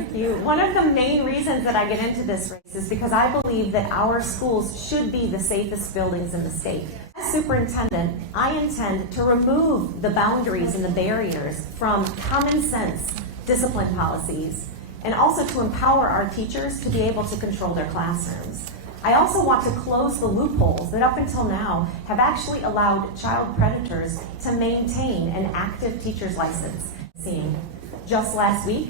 Thank you. One of the main reasons that I get into this race is because I believe that our schools should be the safest buildings in the state. As superintendent, I intend to remove the boundaries and the barriers from common sense discipline policies, and also to empower our teachers to be able to control their classrooms. I also want to close the loopholes that up until now have actually allowed child predators to maintain an active teacher's license. Just last week,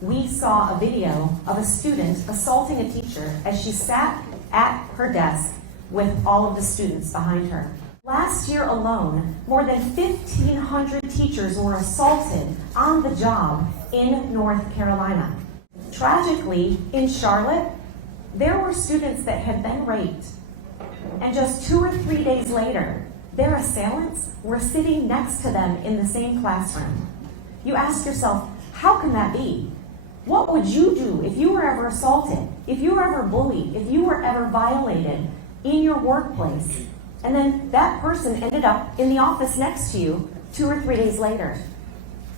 we saw a video of a student assaulting a teacher as she sat at her desk with all of the students behind her. Last year alone, more than 1,500 teachers were assaulted on the job in North Carolina. Tragically, in Charlotte, there were students that had been raped, and just 2 or 3 days later, their assailants were sitting next to them in the same classroom. You ask yourself, how can that be? What would you do if you were ever assaulted, if you were ever bullied, if you were ever violated in your workplace, and then that person ended up in the office next to you 2 or 3 days later?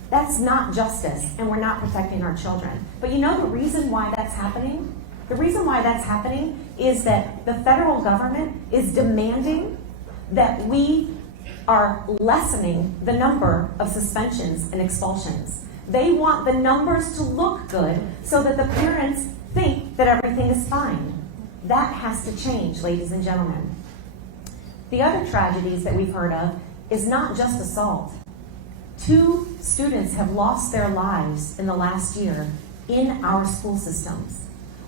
That's not justice, and we're not protecting our children. But you know the reason why that's happening? The reason why that's happening is that the federal government is demanding that we are lessening the number of suspensions and expulsions. They want the numbers to look good so that the parents think that everything is fine. That has to change, ladies and gentlemen. The other tragedies that we've heard of is not just assault. 2 students have lost their lives in the last year in our school systems.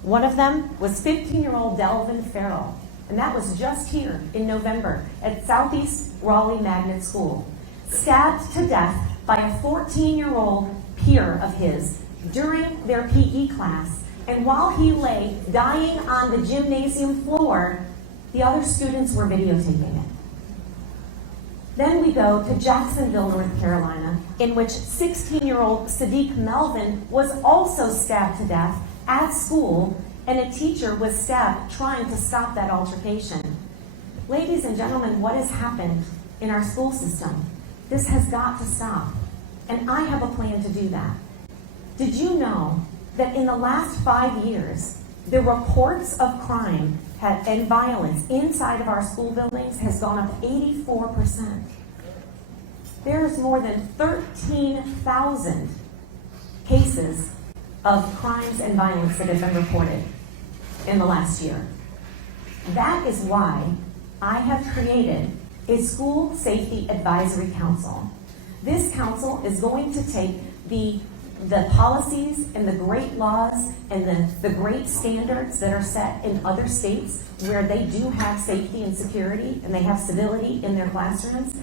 One of them was 15-year-old Delvin Farrell, and that was just here in November at Southeast Raleigh Magnet School, stabbed to death by a 14-year-old peer of his during their PE class. And while he lay dying on the gymnasium floor, the other students were videotaping it. Then we go to Jacksonville, North Carolina, in which 16-year-old Sadiq Melvin was also stabbed to death at school, and a teacher was stabbed trying to stop that altercation. Ladies and gentlemen, what has happened in our school system? This has got to stop, and I have a plan to do that. Did you know that in the last 5 years, the reports of crime and violence inside of our school buildings has gone up 84%. There's more than 13,000 cases of crimes and violence that have been reported in the last year. That is why I have created a School Safety Advisory Council. This council is going to take the policies and the great laws and the great standards that are set in other states where they do have safety and security and they have civility in their classrooms,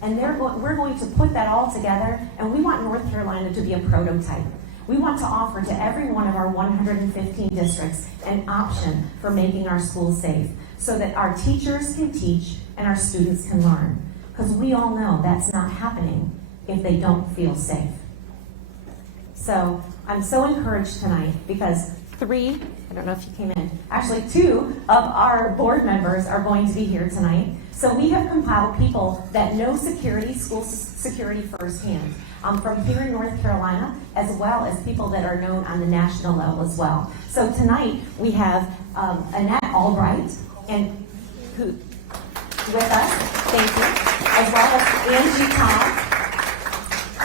and we're going to put that all together, and we want North Carolina to be a prototype. We want to offer to every one of our 115 districts an option for making our schools safe so that our teachers can teach and our students can learn. Because we all know that's not happening if they don't feel safe. So I'm so encouraged tonight because 3, I don't know if you came in, actually 2 of our board members are going to be here tonight. So we have compiled people that know security, school security firsthand, from here in North Carolina, as well as people that are known on the national level as well. So tonight we have Annette Albright and who with us, thank you, as well as Angie Tom.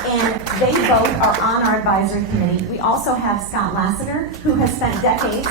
And they both are on our advisory committee. We also have Scott Lassiter, who has spent decades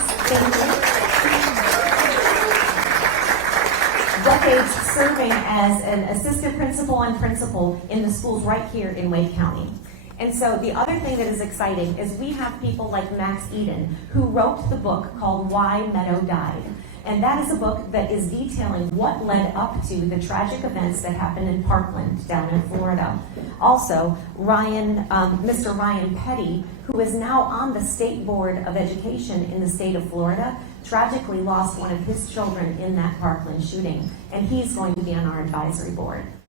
serving as an assistant principal and principal in the schools right here in Wake County. And so the other thing that is exciting is we have people like Max Eden, who wrote the book called Why Meadow Died. And that is a book that is detailing what led up to the tragic events that happened in Parkland down in Florida. Also, Mr. Ryan Petty, who is now on the State Board of Education in the state of Florida, tragically lost one of his children in that Parkland shooting, and he's going to be on our advisory board.